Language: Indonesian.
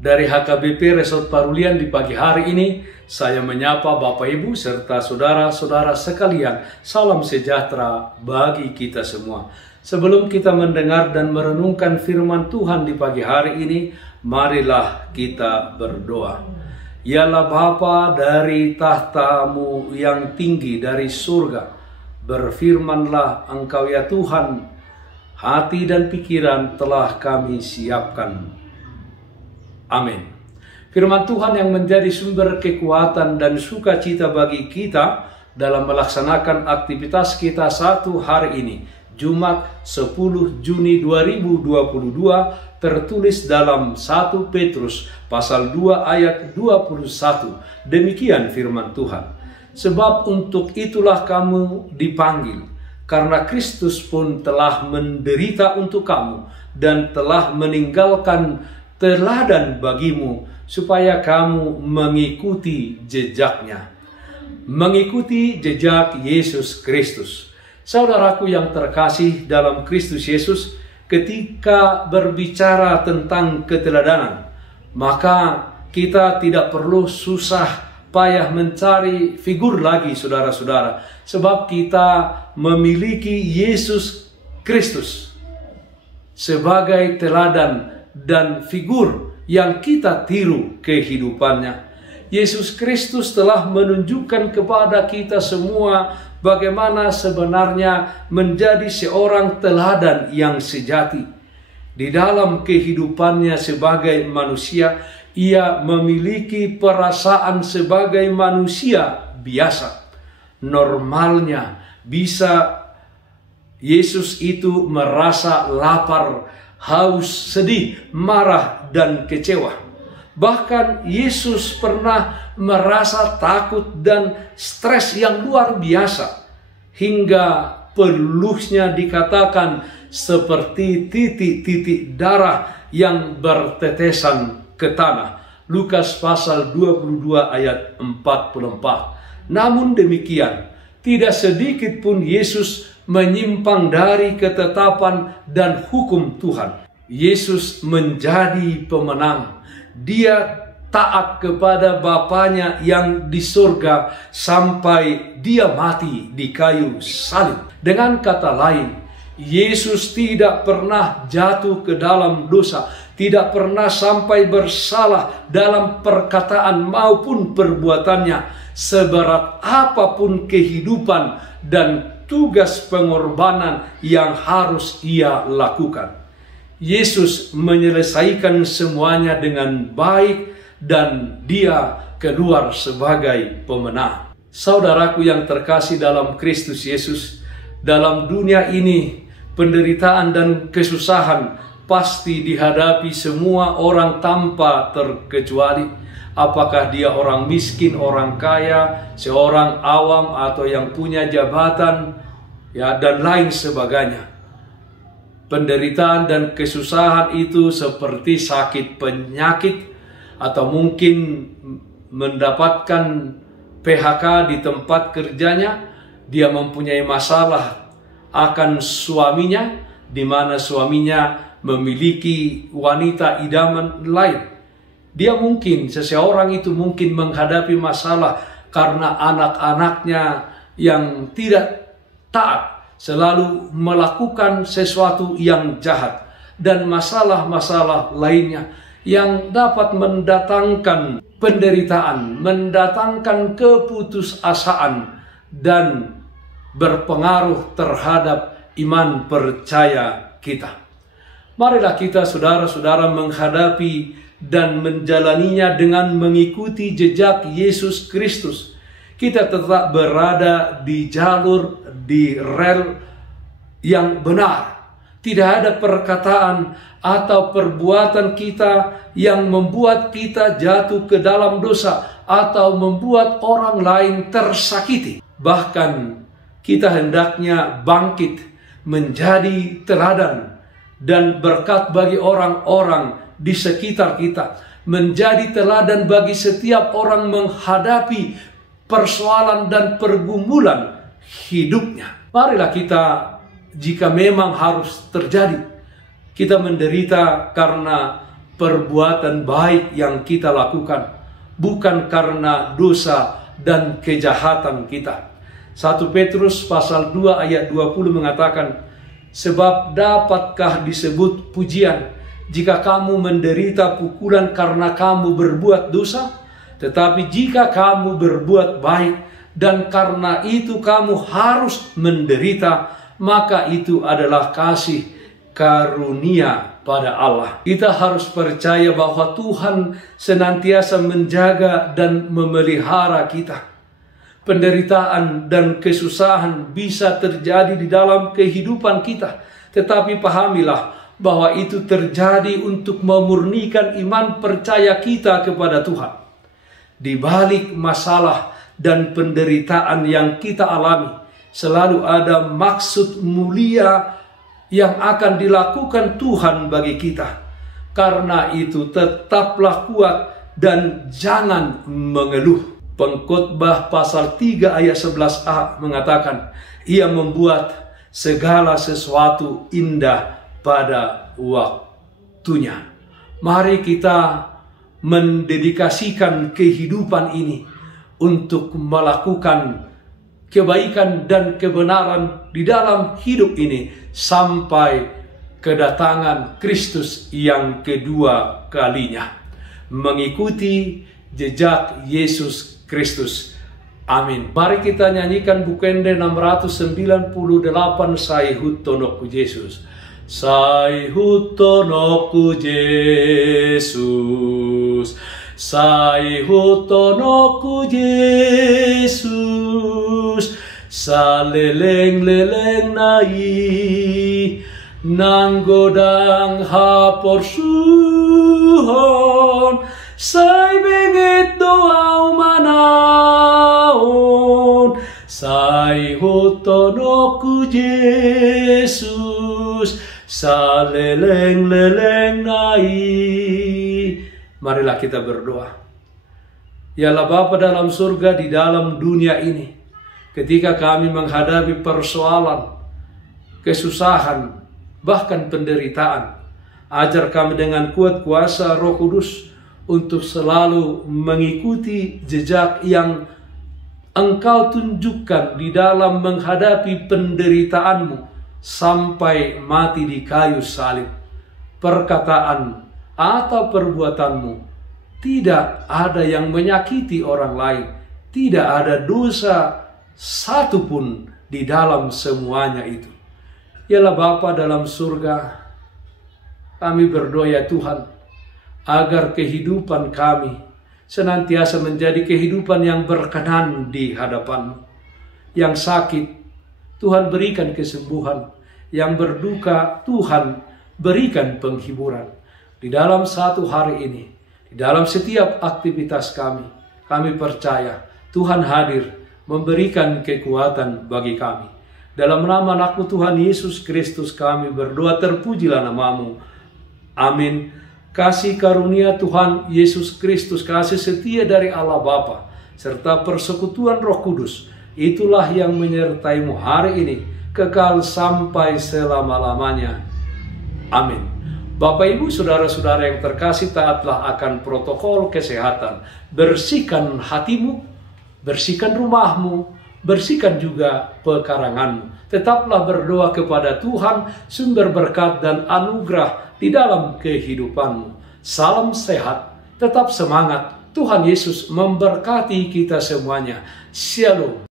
Dari HKBP Resort Parulian di pagi hari ini, saya menyapa Bapak Ibu serta saudara-saudara sekalian. Salam sejahtera bagi kita semua. Sebelum kita mendengar dan merenungkan firman Tuhan di pagi hari ini, marilah kita berdoa. Yalah Bapa dari tahtamu yang tinggi dari surga, berfirmanlah Engkau ya Tuhan, hati dan pikiran telah kami siapkan. Amin. Firman Tuhan yang menjadi sumber kekuatan dan sukacita bagi kita dalam melaksanakan aktivitas kita satu hari ini, Jumat 10 Juni 2022, tertulis dalam 1 Petrus pasal 2 ayat 21. Demikian firman Tuhan. Sebab untuk itulah kamu dipanggil, karena Kristus pun telah menderita untuk kamu dan telah meninggalkan teladan bagimu, supaya kamu mengikuti jejaknya. Mengikuti jejak Yesus Kristus. Saudaraku yang terkasih dalam Kristus Yesus, ketika berbicara tentang keteladanan, maka kita tidak perlu susah payah mencari figur lagi, saudara-saudara. Sebab kita memiliki Yesus Kristus sebagai teladan dan figur yang kita tiru kehidupannya. Yesus Kristus telah menunjukkan kepada kita semua bagaimana sebenarnya menjadi seorang teladan yang sejati. Di dalam kehidupannya sebagai manusia, ia memiliki perasaan sebagai manusia biasa. Normalnya bisa Yesus itu merasa lapar, haus, sedih, marah, dan kecewa. Bahkan Yesus pernah merasa takut dan stres yang luar biasa, hingga peluhnya dikatakan seperti titik-titik darah yang bertetesan ke tanah. Lukas pasal 22 ayat 44. Namun demikian, tidak sedikit pun Yesus menyimpang dari ketetapan dan hukum Tuhan. Yesus menjadi pemenang. Dia taat kepada Bapanya yang di surga sampai dia mati di kayu salib. Dengan kata lain, Yesus tidak pernah jatuh ke dalam dosa, tidak pernah sampai bersalah dalam perkataan maupun perbuatannya, seberat apapun kehidupan dan tugas pengorbanan yang harus ia lakukan. Yesus menyelesaikan semuanya dengan baik dan dia keluar sebagai pemenang. Saudaraku yang terkasih dalam Kristus Yesus, dalam dunia ini penderitaan dan kesusahan pasti dihadapi semua orang tanpa terkecuali. Apakah dia orang miskin, orang kaya, seorang awam, atau yang punya jabatan, ya, dan lain sebagainya. Penderitaan dan kesusahan itu seperti sakit penyakit, atau mungkin mendapatkan PHK di tempat kerjanya. Dia mempunyai masalah akan suaminya, di mana suaminya memiliki wanita idaman lain. Dia mungkin, seseorang itu mungkin menghadapi masalah karena anak-anaknya yang tidak taat, selalu melakukan sesuatu yang jahat, dan masalah-masalah lainnya yang dapat mendatangkan penderitaan, mendatangkan keputusasaan, dan berpengaruh terhadap iman percaya kita. Marilah kita saudara-saudara menghadapi dan menjalaninya dengan mengikuti jejak Yesus Kristus. Kita tetap berada di jalur, di rel yang benar. Tidak ada perkataan atau perbuatan kita yang membuat kita jatuh ke dalam dosa atau membuat orang lain tersakiti. Bahkan kita hendaknya bangkit menjadi teladan dan berkat bagi orang-orang di sekitar kita, menjadi teladan bagi setiap orang menghadapi persoalan dan pergumulan hidupnya. Marilah kita, jika memang harus terjadi, kita menderita karena perbuatan baik yang kita lakukan, bukan karena dosa dan kejahatan kita. 1 Petrus pasal 2 ayat 20 mengatakan, sebab dapatkah disebut pujian jika kamu menderita pukulan karena kamu berbuat dosa? Tetapi jika kamu berbuat baik dan karena itu kamu harus menderita, maka itu adalah kasih karunia pada Allah. Kita harus percaya bahwa Tuhan senantiasa menjaga dan memelihara kita. Penderitaan dan kesusahan bisa terjadi di dalam kehidupan kita, tetapi pahamilah bahwa itu terjadi untuk memurnikan iman percaya kita kepada Tuhan. Di balik masalah dan penderitaan yang kita alami, selalu ada maksud mulia yang akan dilakukan Tuhan bagi kita. Karena itu tetaplah kuat dan jangan mengeluh. Pengkhotbah pasal 3 ayat 11a mengatakan, ia membuat segala sesuatu indah pada waktunya. Mari kita mendedikasikan kehidupan ini untuk melakukan kebaikan dan kebenaran di dalam hidup ini sampai kedatangan Kristus yang kedua kalinya. Mengikuti jejak Yesus Kristus. Amin. Mari kita nyanyikan Bukende 698, Saihut Tonoku Yesus. Saihut Tonoku Yesus. Saihut Tonoku Yesus. Saleleng-leleng nai nanggodang hapor suhon. Say bengit doa manaon, say hutonoku Yesus, saleleng-leleng nai. Marilah kita berdoa. Yalah Bapa dalam surga, di dalam dunia ini, ketika kami menghadapi persoalan, kesusahan, bahkan penderitaan, ajar kami dengan kuat kuasa Roh Kudus untuk selalu mengikuti jejak yang Engkau tunjukkan di dalam menghadapi penderitaanmu sampai mati di kayu salib. Perkataan atau perbuatanmu tidak ada yang menyakiti orang lain, tidak ada dosa satupun di dalam semuanya itu. Yalah Bapa dalam surga, kami berdoa ya Tuhan, agar kehidupan kami senantiasa menjadi kehidupan yang berkenan di hadapan-Mu. Yang sakit, Tuhan berikan kesembuhan. Yang berduka, Tuhan berikan penghiburan. Di dalam satu hari ini, di dalam setiap aktivitas kami percaya Tuhan hadir memberikan kekuatan bagi kami. Dalam nama Anak-Mu Tuhan Yesus Kristus kami berdoa, terpujilah nama-Mu. Amin. Kasih karunia Tuhan Yesus Kristus, kasih setia dari Allah Bapa, serta persekutuan Roh Kudus, itulah yang menyertai-Mu hari ini, kekal sampai selama-lamanya. Amin. Bapak, Ibu, Saudara-saudara yang terkasih, taatlah akan protokol kesehatan. Bersihkan hatimu, bersihkan rumahmu, bersihkan juga pekaranganmu. Tetaplah berdoa kepada Tuhan, sumber berkat dan anugerah di dalam kehidupanmu. Salam sehat, tetap semangat. Tuhan Yesus memberkati kita semuanya. Shalom.